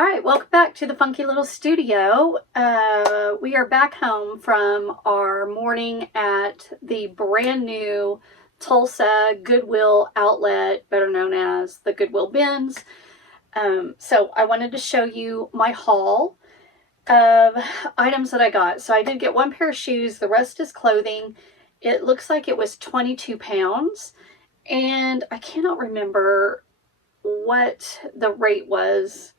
All right, welcome back to the funky little studio. We are back home from our morning at the brand new Tulsa Goodwill outlet, better known as the Goodwill BINS. So I wanted to show you my haul of items that I got. So I did get one pair of shoes, the rest is clothing. It looks like it was 22 pounds, and I cannot remember what the rate was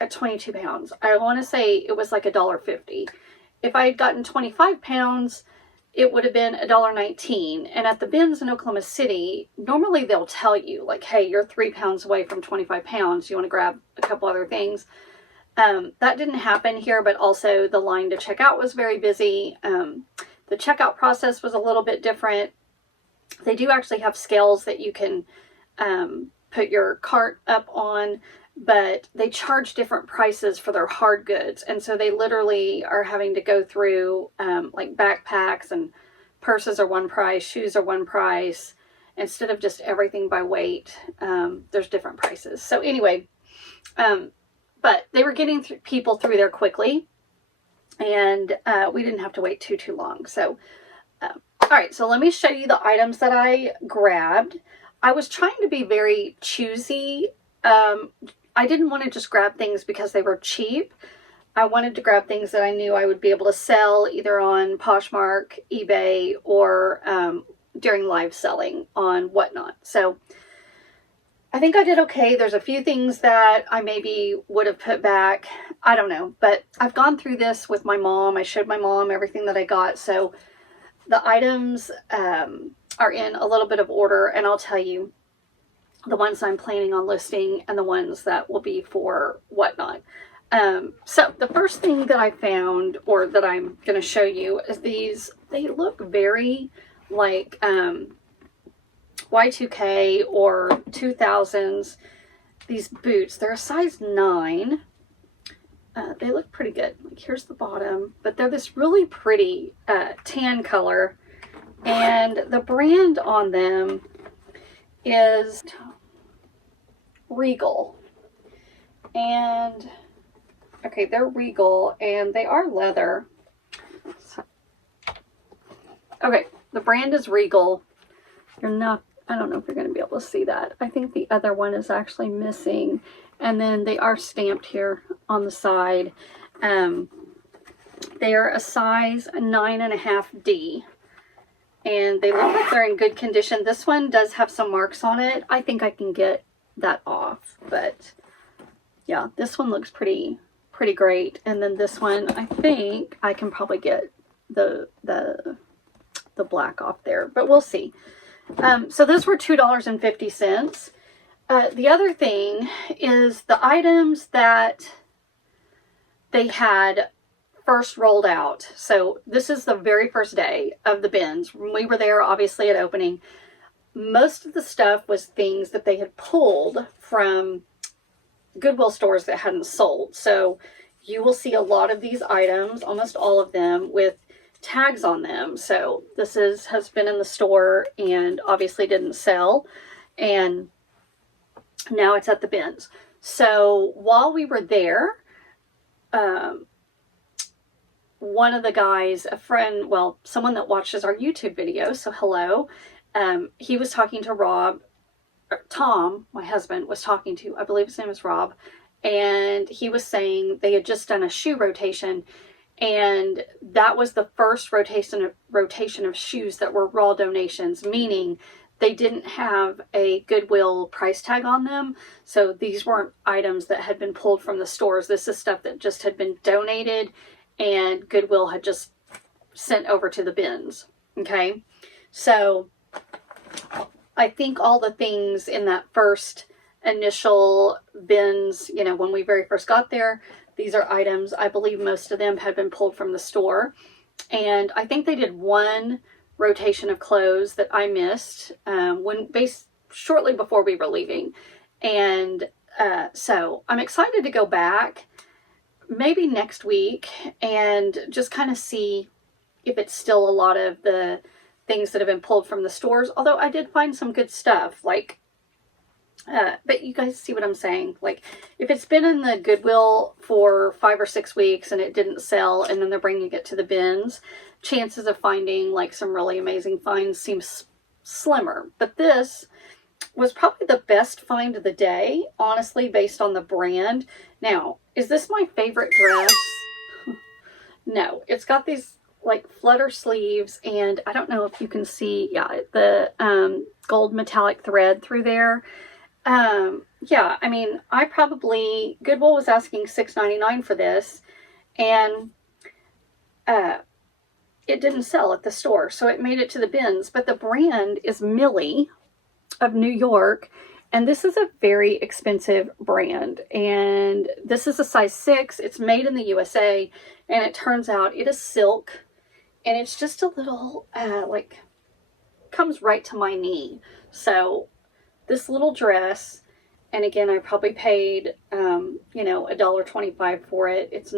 at 22 pounds. I want to say it was like $1.50. If I had gotten 25 pounds, it would have been $1.19. And at the BINS in Oklahoma City, normally they'll tell you, like, hey, you're 3 pounds away from 25 pounds. You want to grab a couple other things. That didn't happen here, but also the line to check out was very busy. The checkout process was a little bit different. They do actually have scales that you can put your cart up on, but they charge different prices for their hard goods. And so they literally are having to go through like backpacks and purses are one price, shoes are one price. Instead of just everything by weight, there's different prices. So anyway, but they were getting people through there quickly, and we didn't have to wait too long. So, all right, so let me show you the items that I grabbed. I was trying to be very choosy. I didn't want to just grab things because they were cheap. I wanted to grab things that I knew I would be able to sell either on Poshmark, eBay, or during live selling on Whatnot. So I think I did okay. There's a few things that I maybe would have put back. I don't know. But I've gone through this with my mom. I showed my mom everything that I got. So the items are in a little bit of order. And I'll tell you the ones I'm planning on listing and the ones that will be for Whatnot. So the first thing that I found, or that I'm going to show you, is these. They look very like Y2K or 2000s. These boots, they're a size 9. They look pretty good. Like, here's the bottom, but they're this really pretty tan color, and the brand on them is Regal. And okay, they're Regal and they are leather. Okay, the brand is Regal. You're not, I don't know if you're going to be able to see that. I think the other one is actually missing. And then they are stamped here on the side. They are a size 9.5D. And they look like they're in good condition. This one does have some marks on it. I think I can get that off. But yeah, this one looks pretty great. And then this one, I think I can probably get the black off there. But we'll see. So those were $2.50. The other thing is the items that they had first rolled out. So this is the very first day of the BINS. When we were there, obviously, at opening, most of the stuff was things that they had pulled from Goodwill stores that hadn't sold. So you will see a lot of these items, almost all of them, with tags on them. So this has been in the store and obviously didn't sell, and now it's at the BINS. So while we were there, one of the guys, a friend, well, someone that watches our YouTube videos, so hello, he was talking to Rob, Tom, my husband, was talking to, I believe his name is Rob, and he was saying they had just done a shoe rotation, and that was the first rotation of shoes that were raw donations, meaning they didn't have a Goodwill price tag on them. So these weren't items that had been pulled from the stores. This is stuff that just had been donated and Goodwill had just sent over to the BINS. Okay. So I think all the things in that first initial BINS, you know, when we very first got there, these are items, I believe most of them had been pulled from the store. And I think they did one rotation of clothes that I missed shortly before we were leaving. And so I'm excited to go back maybe next week and just kind of see if it's still a lot of the things that have been pulled from the stores. Although I did find some good stuff, like But you guys see what I'm saying? Like, if it's been in the Goodwill for 5 or 6 weeks and it didn't sell, and then they're bringing it to the bins, chances of finding like some really amazing finds seems slimmer. But this was probably the best find of the day, honestly, based on the brand. Now, is this my favorite dress? No, it's got these like flutter sleeves, and I don't know if you can see, yeah, the gold metallic thread through there. Yeah, I mean, Goodwill was asking $6.99 for this, and it didn't sell at the store, so it made it to the bins. But the brand is Millie of New York, and this is a very expensive brand, and this is a size 6. It's made in the USA, and it turns out it is silk, and it's just a little like comes right to my knee. So this little dress, and again, I probably paid you know, $1.25 for it. It's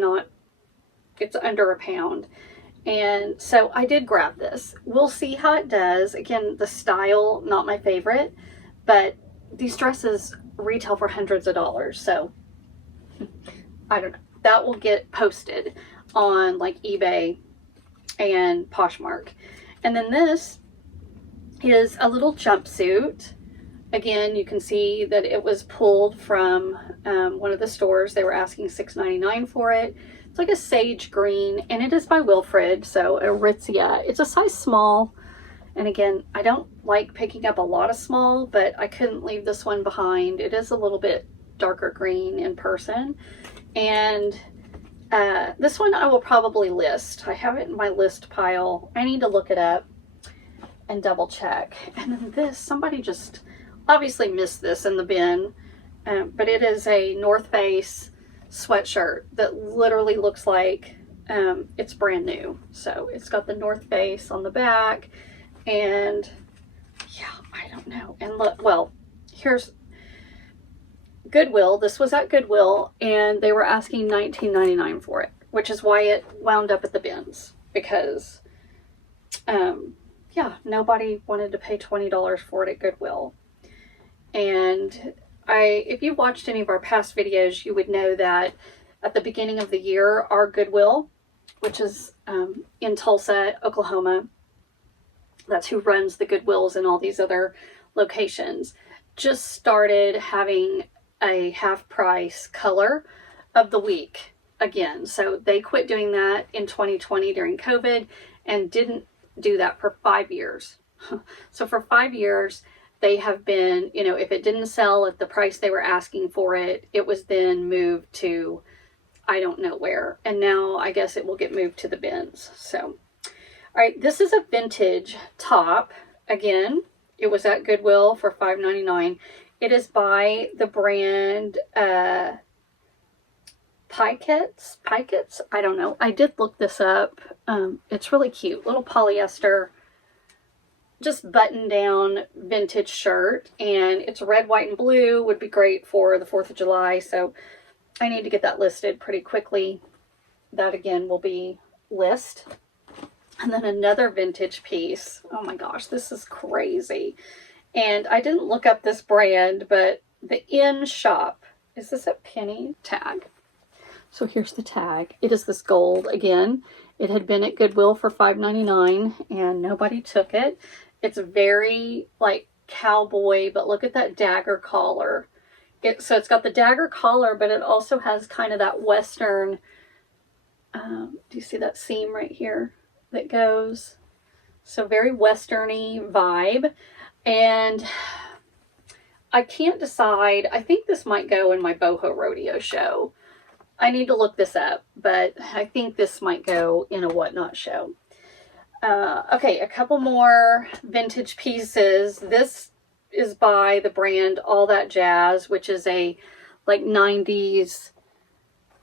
under a pound. And so I did grab this. We'll see how it does. Again, the style, not my favorite, but these dresses retail for hundreds of dollars. So I don't know. That will get posted on like eBay and Poshmark. And then this is a little jumpsuit. Again, you can see that it was pulled from one of the stores. They were asking $6.99 for it. It's like a sage green, and it is by Wilfred, so Aritzia. It's a size small, and again, I don't like picking up a lot of small, but I couldn't leave this one behind. It is a little bit darker green in person, and this one I will probably list. I have it in my list pile. I need to look it up and double check. And then this, somebody just obviously missed this in the bin, but it is a North Face sweatshirt that literally looks like it's brand new. So it's got the North Face on the back, and yeah, I don't know. And look, well, here's Goodwill. This was at Goodwill, and they were asking $19.99 for it, which is why it wound up at the bins, because yeah, nobody wanted to pay $20 for it at Goodwill. And if you watched any of our past videos, you would know that at the beginning of the year, our Goodwill, which is in Tulsa, Oklahoma, that's who runs the Goodwills in all these other locations, just started having a half price color of the week again. So they quit doing that in 2020 during COVID and didn't do that for 5 years. So for 5 years, they have been, you know, if it didn't sell at the price they were asking for it, it was then moved to, I don't know where. And now I guess it will get moved to the bins. So, all right, this is a vintage top. Again, it was at Goodwill for $5.99. It is by the brand Pikets. I don't know. I did look this up. It's really cute. Little polyester, just button down vintage shirt, and it's red, white, and blue. Would be great for the 4th of July, so I need to get that listed pretty quickly. That again will be list. And then another vintage piece. Oh my gosh, this is crazy. And I didn't look up this brand, but the In Shop, is this a penny tag? So here's the tag. It is this gold again. It had been at Goodwill for $5.99 and nobody took it. It's very like cowboy, but look at that dagger collar. So it's got the dagger collar, but it also has kind of that Western, do you see that seam right here that goes? So very Western-y vibe. And I can't decide. I think this might go in my boho rodeo show. I need to look this up, but I think this might go in a whatnot show. Okay, a couple more vintage pieces. This is by the brand All That Jazz, which is a like 90s,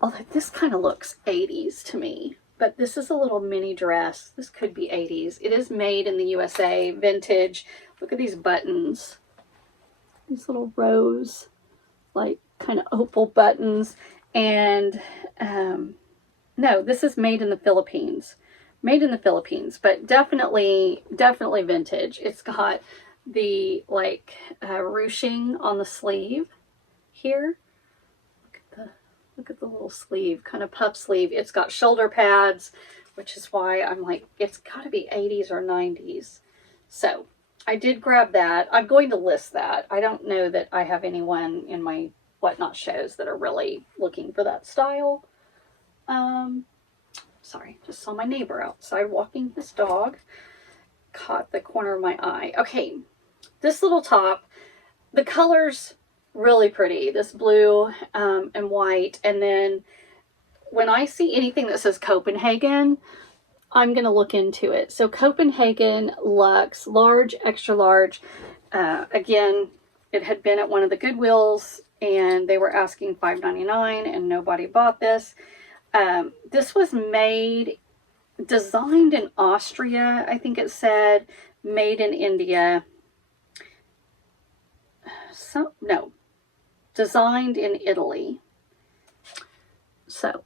although this kind of looks 80s to me, but this is a little mini dress. This could be 80s. It is made in the USA, vintage. Look at these buttons. These little rose, like kind of opal buttons. And no, this is made in the Philippines. Made in the Philippines, but definitely vintage. It's got the like ruching on the sleeve here. Look at the little sleeve, kind of puff sleeve. It's got shoulder pads, which is why I'm like, it's got to be 80s or 90s. So I did grab that. I'm going to list that. I don't know that I have anyone in my whatnot shows that are really looking for that style. Sorry, just saw my neighbor outside walking his dog. Caught the corner of my eye. Okay, this little top, the color's really pretty. This blue and white. And then when I see anything that says Copenhagen, I'm going to look into it. So Copenhagen Luxe, large, extra large. Again, it had been at one of the Goodwills and they were asking $5.99 and nobody bought this. This was designed in Austria, I think it said, made in India. No, designed in Italy. So,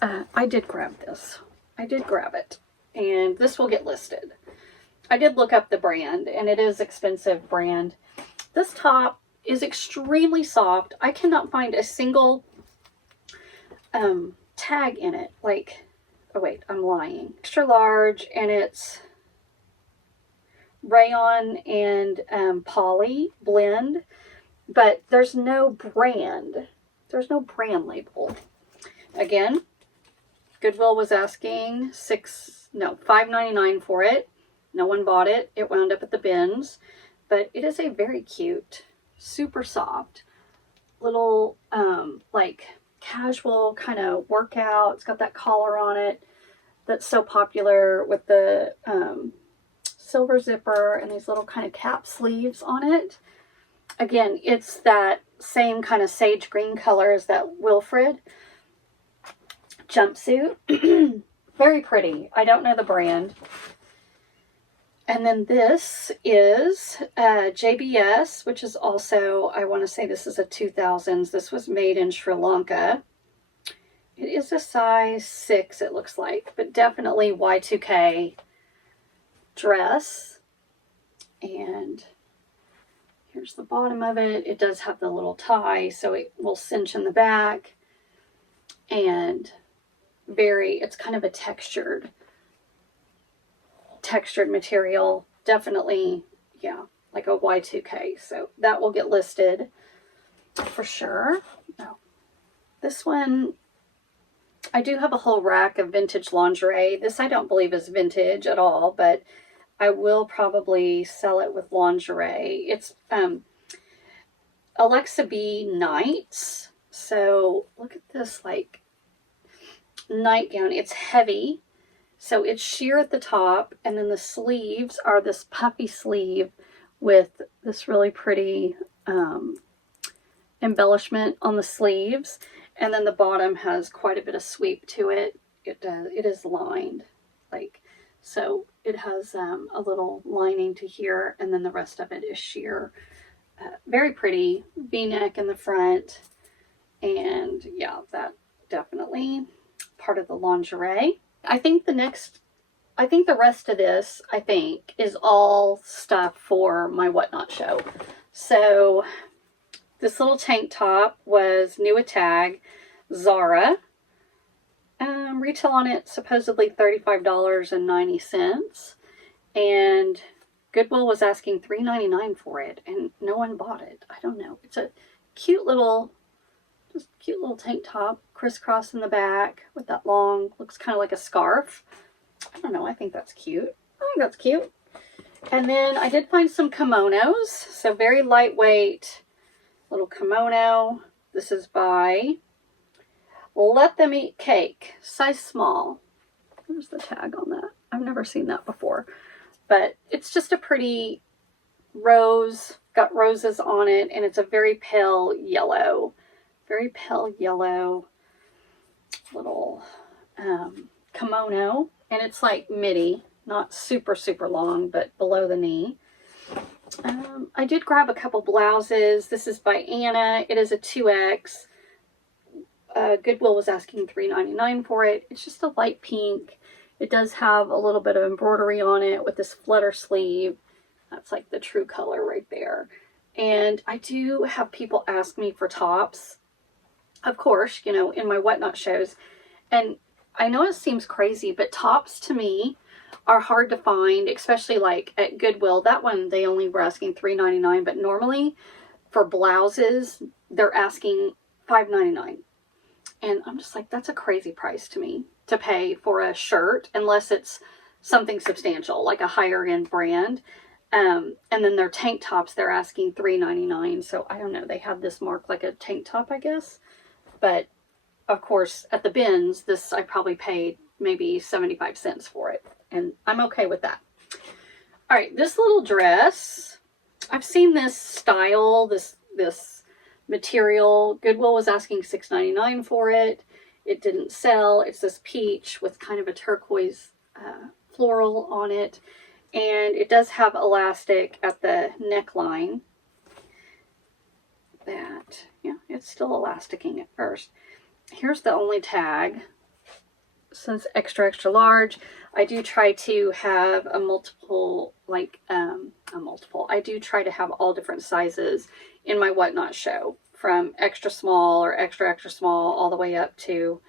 I did grab this. I did grab it. And this will get listed. I did look up the brand, and it is expensive brand. This top is extremely soft. I cannot find a single tag in it. Like, oh wait, I'm lying. Extra large, and it's rayon and poly blend, but there's no brand. There's no brand label. Again, Goodwill was asking $5.99 for it. No one bought it. It wound up at the bins, but it is a very cute, super soft little like casual kind of workout. It's got that collar on it that's so popular with the silver zipper and these little kind of cap sleeves on it. Again, it's that same kind of sage green color as that Wilfred jumpsuit. Very pretty. I don't know the brand. And then this is JBS, which is also, I want to say this is a 2000s. This was made in Sri Lanka. It is a size 6, it looks like, but definitely Y2K dress. And here's the bottom of it. It does have the little tie, so it will cinch in the back. And it's kind of a textured material. Definitely, yeah, like a Y2K. So that will get listed for sure. No. This one, I do have a whole rack of vintage lingerie. This I don't believe is vintage at all, but I will probably sell it with lingerie. It's Alexa B Nights. So look at this like nightgown. It's heavy. So it's sheer at the top, and then the sleeves are this puffy sleeve with this really pretty embellishment on the sleeves. And then the bottom has quite a bit of sweep to it. It is lined, like, so it has a little lining to here, and then the rest of it is sheer. Very pretty V-neck in the front, and yeah, that definitely part of the lingerie. I think the rest of this, is all stuff for my whatnot show. So this little tank top was new at tag, Zara. Retail on it supposedly $35.90, and Goodwill was asking $3.99 for it, and no one bought it. I don't know. It's a cute little tank top, crisscross in the back with that long, looks kind of like a scarf. I don't know. I think that's cute. And then I did find some kimonos. So very lightweight little kimono. This is by Let Them Eat Cake, size small. There's the tag on that. I've never seen that before. But it's just a pretty rose, got roses on it, and it's a very pale yellow little kimono. And it's like midi, not super, super long, but below the knee. I did grab a couple blouses. This is by Anna. It is a 2X. Goodwill was asking $3.99 for it. It's just a light pink. It does have a little bit of embroidery on it with this flutter sleeve. That's like the true color right there. And I do have people ask me for tops, of course, you know, in my whatnot shows. And I know it seems crazy, but tops to me are hard to find, especially like at Goodwill. That one, they only were asking $3.99, but normally for blouses, they're asking $5.99. And I'm just like, that's a crazy price to me to pay for a shirt, unless it's something substantial, like a higher end brand. And then their tank tops, they're asking $3.99. So I don't know, they have this marked like a tank top, I guess. But of course, at the BINS, this I probably paid maybe 75 cents for it. And I'm okay with that. All right, this little dress, I've seen this style, this material. Goodwill was asking $6.99 for it. It didn't sell. It's this peach with kind of a turquoise floral on it. And it does have elastic at the neckline. That, yeah, it's still elasticing at first. Here's the only tag. It says extra, extra large. I do try to have a multiple, like I do try to have all different sizes in my whatnot show, from extra small or extra, extra small all the way up to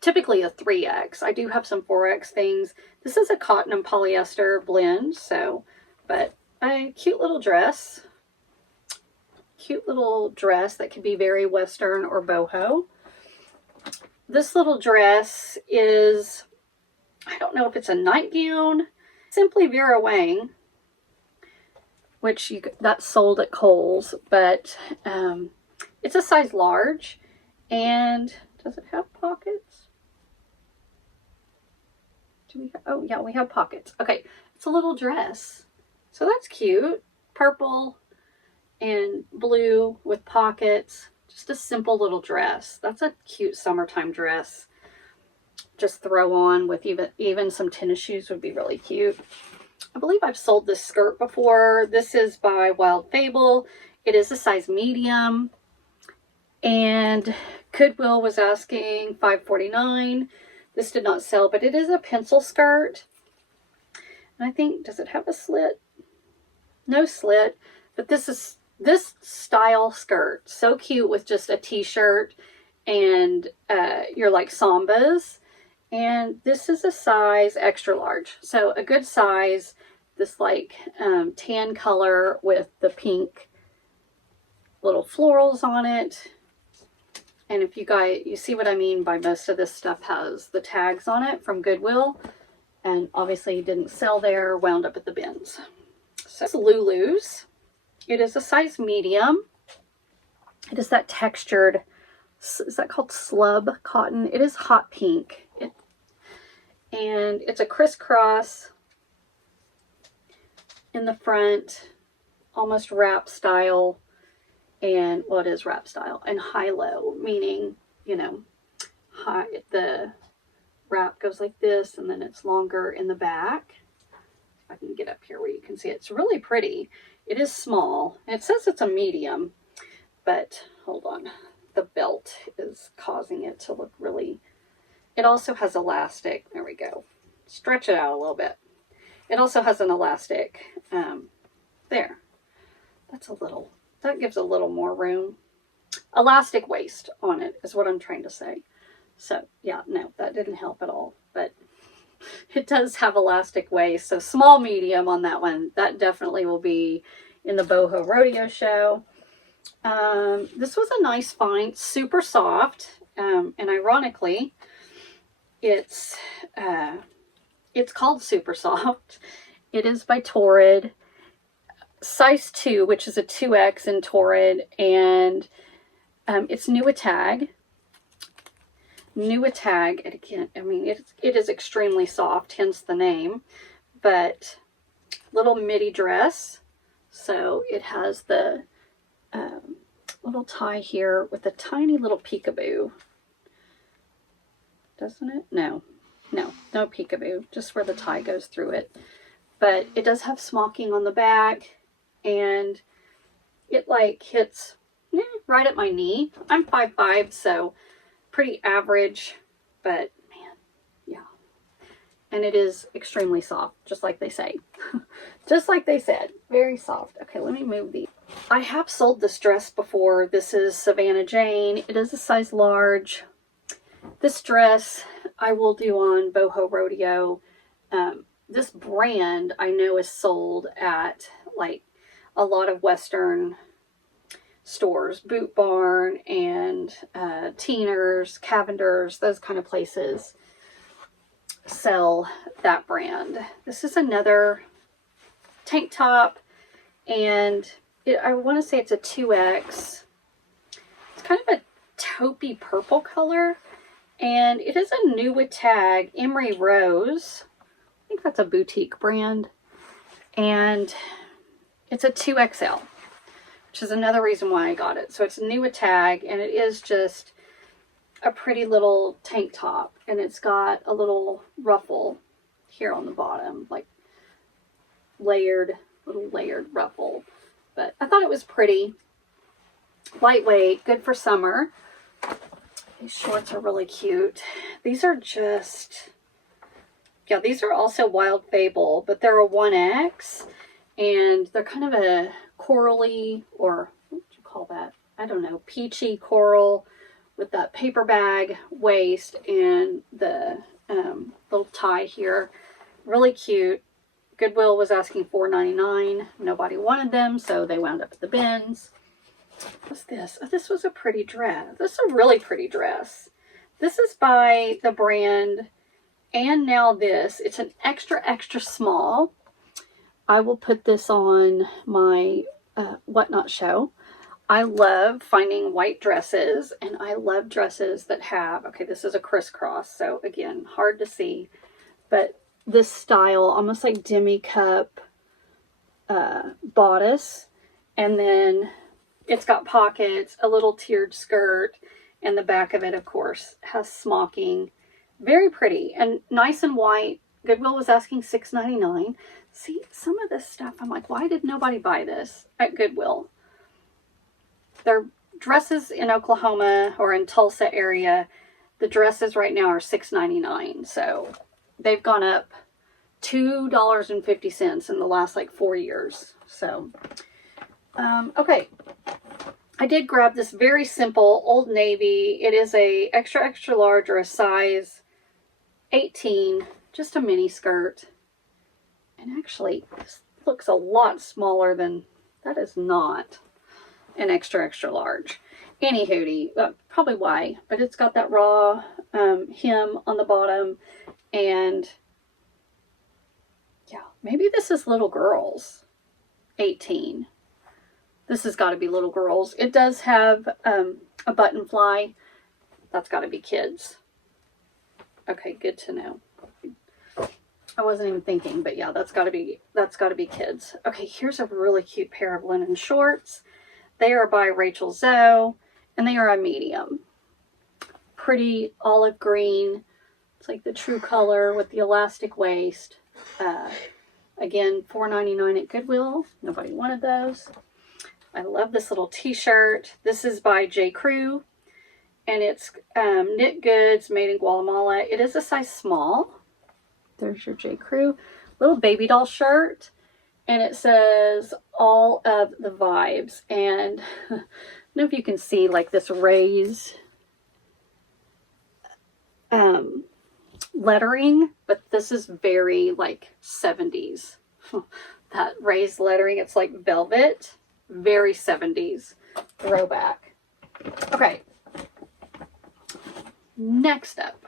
typically a 3X. I do have some 4X things. This is a cotton and polyester blend, so, but a cute little dress. Cute little dress that could be very Western or boho. This little dress is, I don't know if it's a nightgown. Simply Vera Wang, which that's sold at Kohl's, but it's a size large. And does it have pockets? Do we have, oh yeah, we have pockets. Okay, it's a little dress. So that's cute. Purple and blue with pockets. Just a simple little dress. That's a cute summertime dress. Just throw on with even some tennis shoes would be really cute. I believe I've sold this skirt before. This is by Wild Fable. It is a size medium. And Goodwill was asking $5.49. This did not sell, but it is a pencil skirt. And I think, does it have a slit? No slit. But this style skirt, so cute with just a t-shirt and your like sambas. And this is a size extra large. So a good size, this like tan color with the pink little florals on it. And if you see what I mean by most of this stuff has the tags on it from Goodwill. And obviously didn't sell there, wound up at the BINS. So it's Lulu's. It is a size medium. It is that textured, is that called slub cotton? It is hot pink. And it's a crisscross in the front, almost wrap style. And, well, it is wrap style. And high-low, meaning, you know, the wrap goes like this, and then it's longer in the back. If I can get up here where you can see it. It's really pretty. It is small. It says it's a medium, but hold on. The belt is causing it to look really... It also has elastic. There we go. Stretch it out a little bit. It also has an elastic. There. That gives a little more room. Elastic waist on it is what I'm trying to say. So, yeah, no, that didn't help at all. But it does have elastic waist. So, small, medium on that one. That definitely will be in the Boho Rodeo show. This was a nice find. Super soft. And ironically, it's called Super Soft. It is by Torrid. Size 2, which is a 2X in Torrid, and it's new tag. And again, I mean, it is extremely soft, hence the name, but little midi dress. So it has the little tie here with a tiny little peekaboo. Doesn't it? No peekaboo, just where the tie goes through it. But it does have smocking on the back. And it like hits right at my knee. I'm 5'5", so pretty average, but man, yeah. And it is extremely soft, just like they say. Just like they said. Very soft. Okay, let me move these. I have sold this dress before. This is Savannah Jane. It is a size large. This dress I will do on Boho Rodeo. This brand I know is sold at like a lot of Western stores. Boot Barn and Teeners, Cavenders, those kind of places sell that brand. This is another tank top, and I want to say it's a 2X. It's kind of a taupey purple color, and it is a new with tag, Emery Rose. I think that's a boutique brand, and it's a 2XL, which is another reason why I got it. So it's new with tag, and it is just a pretty little tank top, and it's got a little ruffle here on the bottom, like little layered ruffle. But I thought it was pretty. Lightweight, good for summer. These shorts are really cute. These are just, yeah, these are also Wild Fable, but they're a 1X, and they're kind of a corally, or what would you call that? I don't know, peachy coral, with that paper bag waist and the little tie here. Really cute. Goodwill was asking $4.99. Nobody wanted them, so they wound up at the bins. What's this? Oh, this was a pretty dress. This is a really pretty dress. This is by the brand And Now This. It's an extra, extra small. I will put this on my Whatnot show. I love finding white dresses, and I love dresses that have, okay, this is a crisscross, so again, hard to see, but this style, almost like demi-cup bodice, and then it's got pockets, a little tiered skirt, and the back of it, of course, has smocking. Very pretty, and nice and white. Goodwill was asking $6.99. See, some of this stuff, I'm like, why did nobody buy this at Goodwill? Their dresses in Oklahoma or in Tulsa area, the dresses right now are $6.99. So they've gone up $2.50 in the last like 4 years. So, okay. I did grab this very simple Old Navy. It is a extra, extra large, or a size 18, just a mini skirt. And actually, this looks a lot smaller than, that is not an extra, extra large. Any hootie, probably why, but it's got that raw hem on the bottom, and yeah, maybe this is little girls. 18. This has got to be little girls. It does have a button fly. That's got to be kids. Okay, good to know. I wasn't even thinking, but yeah, that's got to be kids. Okay, here's a really cute pair of linen shorts. They are by Rachel Zoe, and they are a medium. Pretty olive green. It's like the true color with the elastic waist. Again, $4.99 at Goodwill. Nobody wanted those. I love this little t-shirt. This is by J. Crew, and it's knit goods made in Guatemala. It is a size small. There's your J. Crew. Little baby doll shirt. And it says all of the vibes. And I don't know if you can see like this raised lettering, but this is very like 70s. That raised lettering, it's like velvet. Very 70s throwback. Okay. Next up.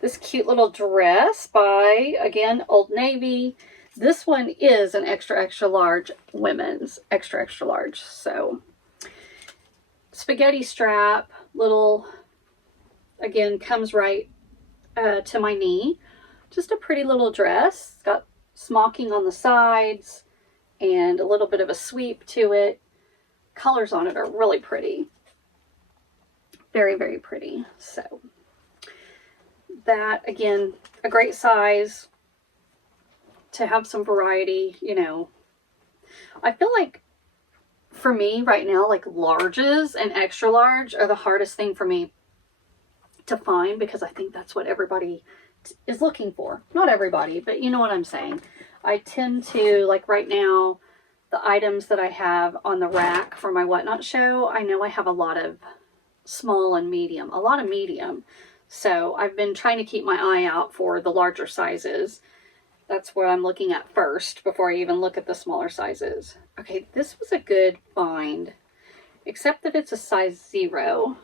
This cute little dress by, again, Old Navy. This one is an extra, extra large women's, extra, extra large. So, spaghetti strap, little, again, comes right to my knee. Just a pretty little dress. It's got smocking on the sides and a little bit of a sweep to it. Colors on it are really pretty. Very, very pretty. So, that, again, a great size to have some variety, you know. I feel like for me right now, like larges and extra large are the hardest thing for me to find, because I think that's what everybody is looking for. Not everybody, but you know what I'm saying. I tend to, like right now, the items that I have on the rack for my Whatnot show, I know I have a lot of small and medium, a lot of medium. So I've been trying to keep my eye out for the larger sizes. That's what I'm looking at first before I even look at the smaller sizes. Okay, this was a good find, except that it's a size 0.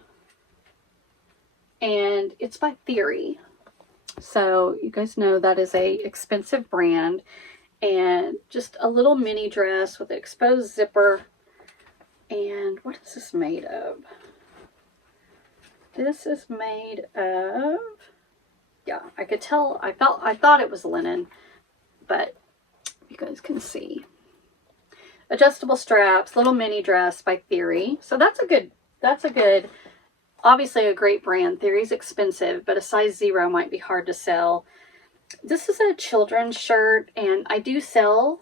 And it's by Theory. So you guys know that is a expensive brand. And just a little mini dress with an exposed zipper. And what is this made of? This is made of, yeah, I could tell, I thought it was linen, but you guys can see. Adjustable straps, little mini dress by Theory. So that's a good, obviously a great brand. Theory's expensive, but a size 0 might be hard to sell. This is a children's shirt, and I do sell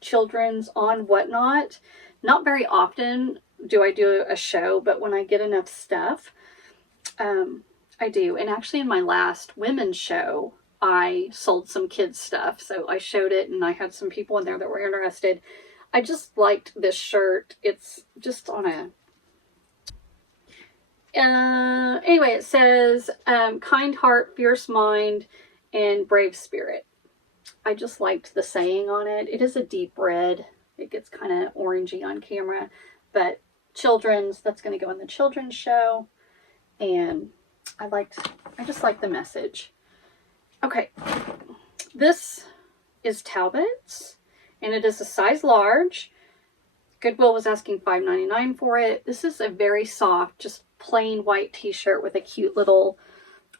children's on Whatnot. Not very often do I do a show, but when I get enough stuff, I do. And actually in my last women's show, I sold some kids stuff. So I showed it and I had some people in there that were interested. I just liked this shirt. It's just on a... anyway, it says, kind heart, fierce mind, and brave spirit. I just liked the saying on it. It is a deep red. It gets kind of orangey on camera, but children's, that's going to go in the children's show. And I just like the message. Okay, this is Talbot's, and it is a size large. Goodwill was asking $5.99 for it. This is a very soft, just plain white t-shirt with a cute little,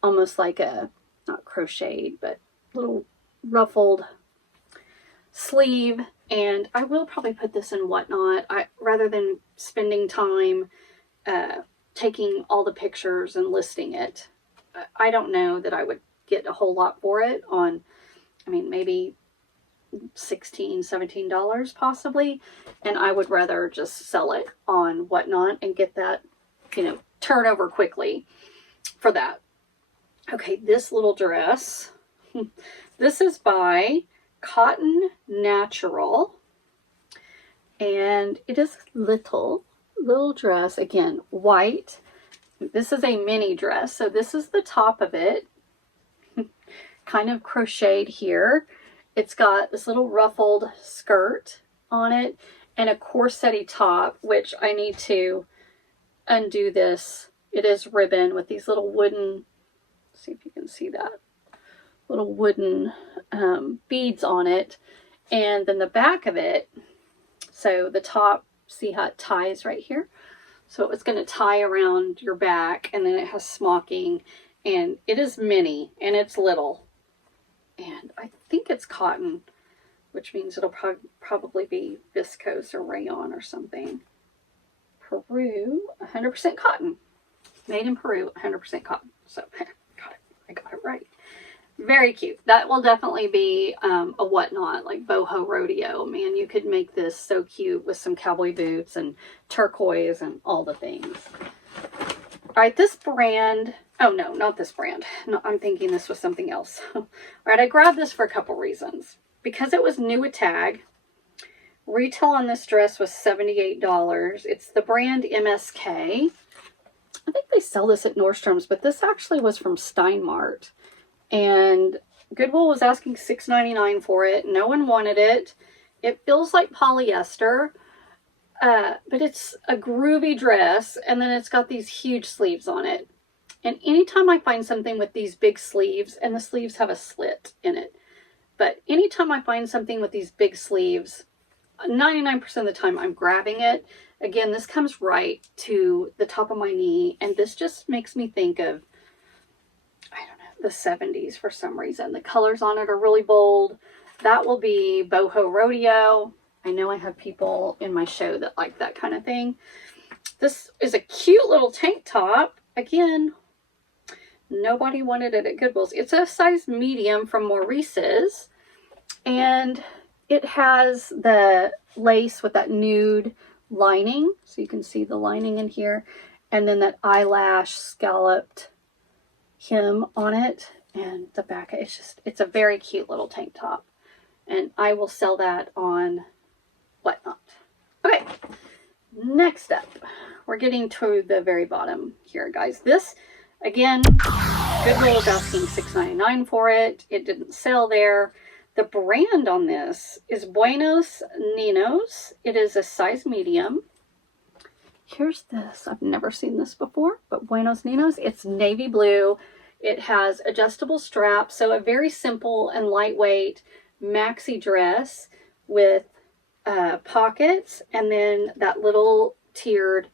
almost like a, not crocheted, but little ruffled sleeve. And I will probably put this in Whatnot. Rather than spending time taking all the pictures and listing it, I don't know that I would get a whole lot for it on, I mean, maybe $16, $17 possibly. And I would rather just sell it on Whatnot and get that, you know, turnover quickly for that. Okay, this little dress, this is by Cotton Natural, and it is little dress, again, white. This is a mini dress, so this is the top of it, kind of crocheted here. It's got this little ruffled skirt on it and a corset-y top, which I need to undo this. It is ribbon with these little wooden, see if you can see that, little wooden beads on it. And then the back of it, so the top, see how it ties right here? So it's going to tie around your back, and then it has smocking, and it is mini, and it's little. And I think it's cotton, which means it'll probably be viscose or rayon or something. Peru, 100% cotton. Made in Peru, 100% cotton. So, I got it right. Very cute. That will definitely be a Whatnot, like boho rodeo. Man, you could make this so cute with some cowboy boots and turquoise and all the things. All right, this brand, oh no, not this brand. No, I'm thinking this was something else. All right, I grabbed this for a couple reasons. Because it was new with tag. Retail on this dress was $78. It's the brand MSK. I think they sell this at Nordstrom's, but this actually was from Steinmart. And Goodwill was asking $6.99 for it. No one wanted it. It feels like polyester, but it's a groovy dress, and then it's got these huge sleeves on it. And anytime I find something with these big sleeves, and the sleeves have a slit in it, but anytime I find something with these big sleeves, 99% of the time I'm grabbing it. Again, this comes right to the top of my knee, and this just makes me think of, I don't know, the 70s for some reason. The colors on it are really bold. That will be boho rodeo. I know I have people in my show that like that kind of thing. This is a cute little tank top. Again, nobody wanted it at Goodwill's. It's a size medium from Maurice's, and it has the lace with that nude lining, so you can see the lining in here, and then that eyelash scalloped hem on it. And the back, it's a very cute little tank top. And I will sell that on Whatnot. Okay, next up, we're getting to the very bottom here, guys. This, again, Goodwill was asking $6.99 for it. It didn't sell there. The brand on this is Buenos Ninos. It is a size medium. Here's this. I've never seen this before, but Buenos Ninos. It's navy blue. It has adjustable straps, so a very simple and lightweight maxi dress with pockets, and then that little tiered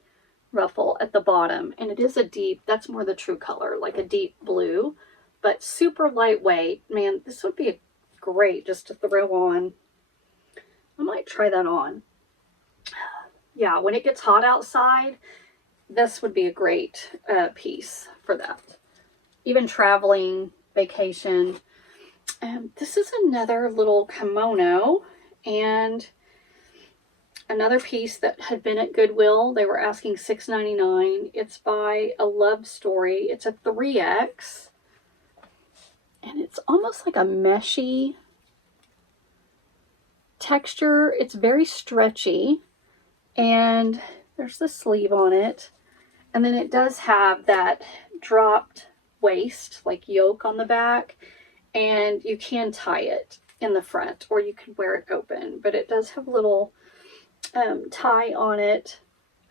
ruffle at the bottom. And it is a deep, that's more the true color, like a deep blue, but super lightweight. Man, this would be great just to throw on. I might try that on. Yeah, when it gets hot outside, this would be a great piece for that. Even traveling, vacation. This is another little kimono, and another piece that had been at Goodwill. They were asking $6.99. It's by A Love Story. It's a 3X. And it's almost like a meshy texture. It's very stretchy. And there's the sleeve on it. And then it does have that dropped waist, like yoke on the back. And you can tie it in the front, or you can wear it open. But it does have a little tie on it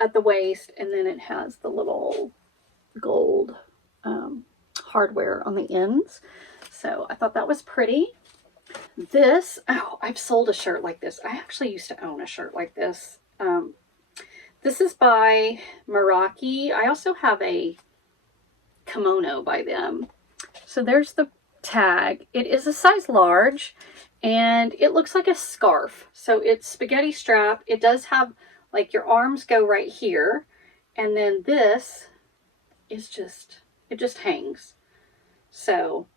at the waist. And then it has the little gold hardware on the ends. So I thought that was pretty. This, oh, I've sold a shirt like this. I actually used to own a shirt like this. This is by Meraki. I also have a kimono by them. So there's the tag. It is a size large, and it looks like a scarf. So it's spaghetti strap. It does have, like, your arms go right here, and then this is just, it just hangs. So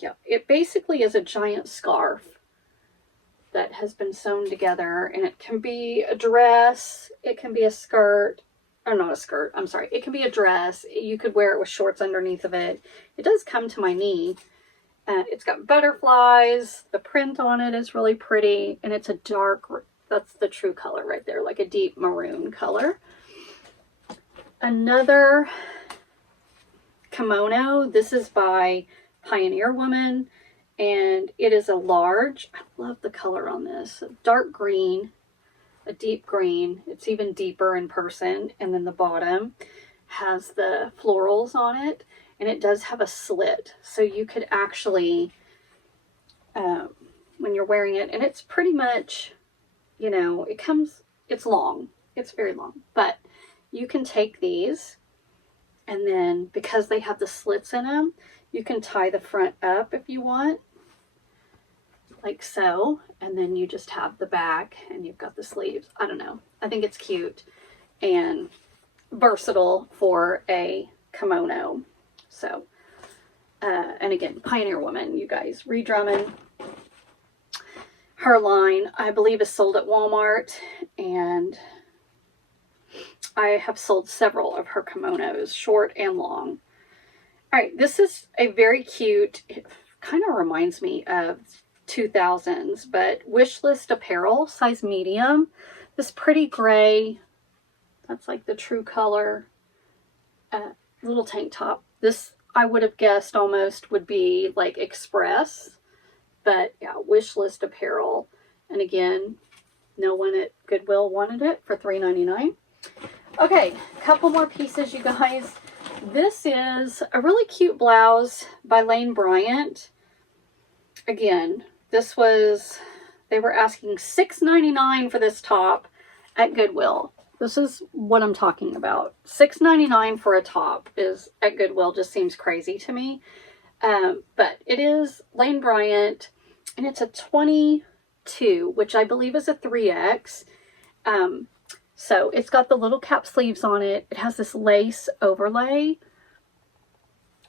yeah, it basically is a giant scarf that has been sewn together, and it can be a dress, it can be a skirt, or not a skirt, I'm sorry, it can be a dress. You could wear it with shorts underneath of it. It does come to my knee. It's got butterflies, the print on it is really pretty, and it's a dark, that's the true color right there, like a deep maroon color. Another kimono, this is by Pioneer Woman, and it is a large. I love the color on this. A dark green, a deep green. It's even deeper in person. And then the bottom has the florals on it, and it does have a slit. So you could actually, when you're wearing it, and it's pretty much, you know, it's long. It's very long. But you can take these, and then because they have the slits in them, you can tie the front up if you want, like so, and then you just have the back and you've got the sleeves. I don't know. I think it's cute and versatile for a kimono. So, and again, Pioneer Woman, you guys, Ree Drummond. Her line, I believe, is sold at Walmart, and I have sold several of her kimonos, short and long. All right, this is a very cute, it kind of reminds me of 2000s, but Wishlist Apparel, size medium. This pretty gray, that's like the true color, little tank top. This, I would have guessed almost would be like Express, but yeah, Wishlist Apparel. And again, no one at Goodwill wanted it for $3.99. Okay, a couple more pieces, you guys. This is a really cute blouse by Lane Bryant. Again, this was, they were asking $6.99 for this top at Goodwill. This is what I'm talking about. $6.99 for a top is at Goodwill just seems crazy to me. But it is Lane Bryant, and it's a 22, which I believe is a 3X. So it's got the little cap sleeves on it. It has this lace overlay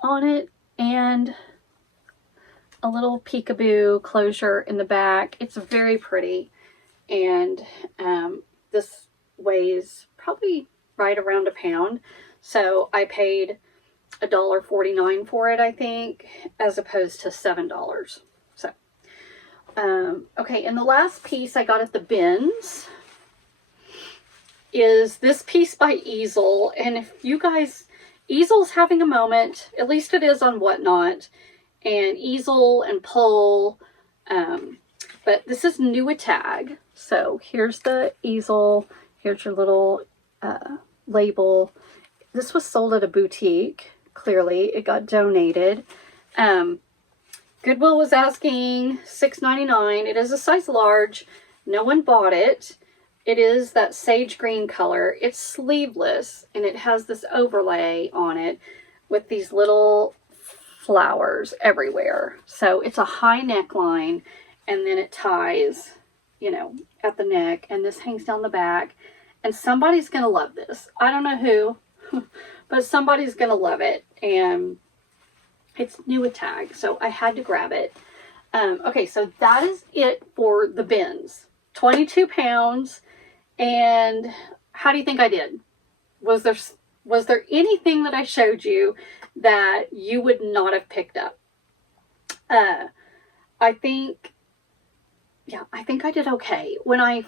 on it and a little peekaboo closure in the back. It's very pretty. And this weighs probably right around a pound. So I paid $1.49 for it, I think, as opposed to $7. So, okay, and the last piece I got at the BINS is this piece by Easel. And if you guys, Easel's having a moment, at least it is on Whatnot, and Easel and Pull, but this is new a tag. So here's the Easel, here's your little label. This was sold at a boutique. Clearly it got donated. Goodwill was asking $6.99. It is a size large. No one bought it. It is that sage green color. It's sleeveless and it has this overlay on it with these little flowers everywhere. So it's a high neckline, and then it ties, you know, at the neck, and this hangs down the back. And somebody's going to love this. I don't know who, but somebody's going to love it. And it's new a tag, so I had to grab it. Okay, so that is it for the BINS. 22 pounds. And how do you think I did? Was there anything that I showed you that you would not have picked up? I think I did okay. When I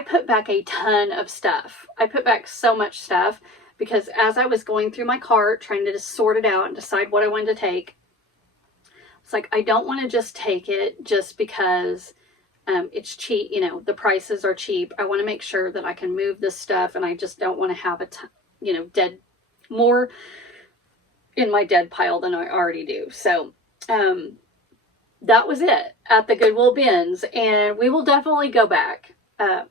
put back a ton of stuff. I put back so much stuff because as I was going through my cart, trying to just sort it out and decide what I wanted to take, it's like, I don't want to just take it just because it's cheap, you know, the prices are cheap. I want to make sure that I can move this stuff, and I just don't want to have more in my dead pile than I already do. So, that was it at the Goodwill BINS, and we will definitely go back.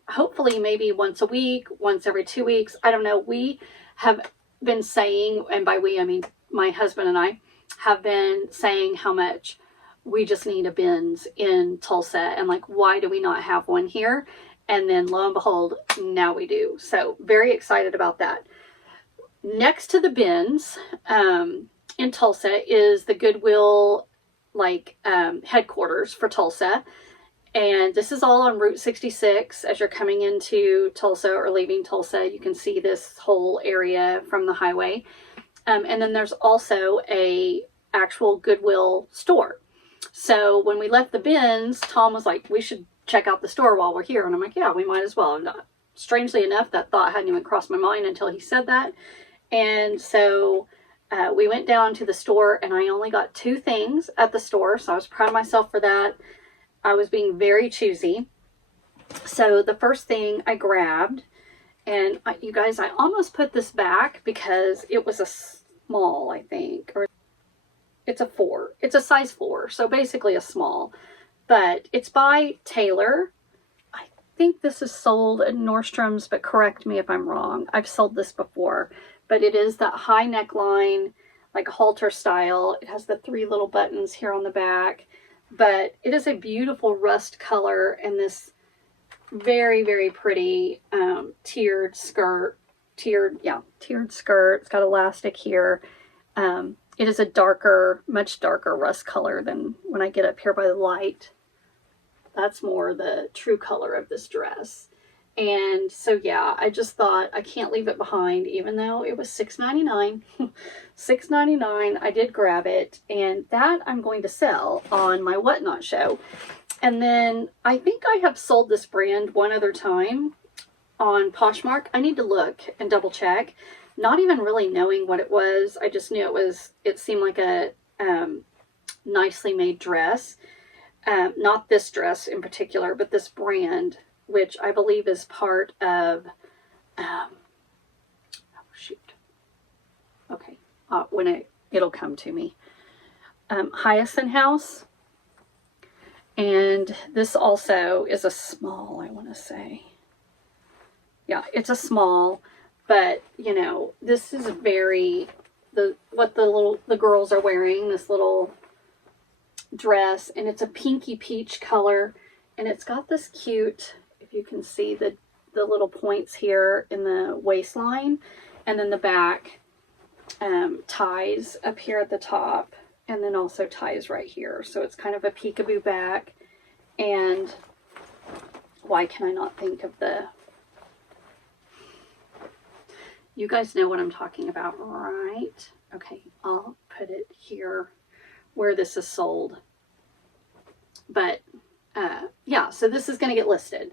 Hopefully maybe once a week, once every 2 weeks. I don't know. We have been saying, and by we, I mean my husband and I, have been saying how much we just need a BINS in Tulsa, and like, why do we not have one here? And then lo and behold, now we do. So very excited about that. Next to the BINS in Tulsa is the Goodwill headquarters for Tulsa. And this is all on Route 66. As you're coming into Tulsa or leaving Tulsa, you can see this whole area from the highway. And then there's also a actual Goodwill store. So when we left the BINS, Tom was like, we should check out the store while we're here. And I'm like, yeah, we might as well. And strangely enough, that thought hadn't even crossed my mind until he said that. And so we went down to the store, and I only got 2 things at the store. So I was proud of myself for that. I was being very choosy. So the first thing I grabbed, and you guys, I almost put this back because it was a small, I think, or it's a 4. It's a size 4, so basically a small. But it's by Taylor. I think this is sold at Nordstrom's, but correct me if I'm wrong. I've sold this before. But it is that high neckline, like halter style. It has the 3 little buttons here on the back. But it is a beautiful rust color, and this very, very pretty tiered skirt. Tiered skirt. It's got elastic here. It is a darker, much darker rust color than when I get up here by the light. That's more the true color of this dress. And so, yeah, I just thought I can't leave it behind, even though it was $6.99. $6.99, I did grab it, and that I'm going to sell on my Whatnot show. And then I think I have sold this brand one other time on Poshmark. I need to look and double check. Not even really knowing what it was. I just knew it seemed like a nicely made dress. Not this dress in particular, but this brand, which I believe is part of, oh shoot. Okay. It'll come to me. Hyacinth House. And this also is a small, I want to say. Yeah, it's a small, but you know, this is very, what the girls are wearing, this little dress, and it's a pinky peach color, and it's got this cute, if you can see the little points here in the waistline, and then the back ties up here at the top, and then also ties right here. So it's kind of a peekaboo back. And why can I not think of You guys know what I'm talking about, right? Okay, I'll put it here where this is sold. But yeah, so this is going to get listed.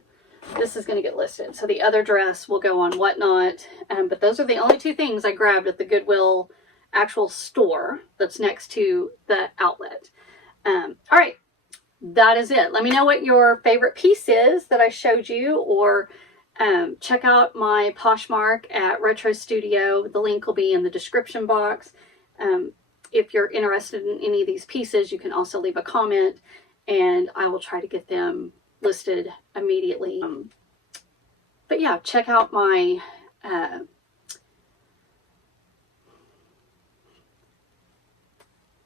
This is going to get listed. So the other dress will go on Whatnot. But those are the only two things I grabbed at the Goodwill actual store that's next to the outlet. All right, that is it. Let me know what your favorite piece is that I showed you, or check out my Poshmark at Retro Studio. The link will be in the description box. If you're interested in any of these pieces, you can also leave a comment, and I will try to get them listed immediately. But yeah, check out my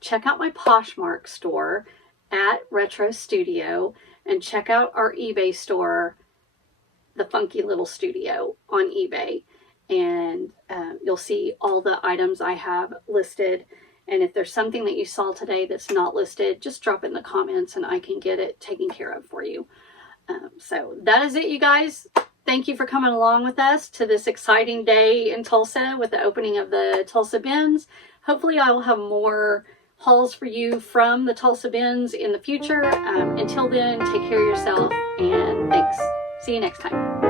Poshmark store at Retro Studio, and check out our eBay store, the Funky Little Studio, on eBay, and you'll see all the items I have listed. And if there's something that you saw today that's not listed, just drop it in the comments and I can get it taken care of for you. So that is it, you guys. Thank you for coming along with us to this exciting day in Tulsa with the opening of the Tulsa BINS. Hopefully I will have more hauls for you from the Tulsa BINS in the future. Until then, take care of yourself, and thanks. See you next time.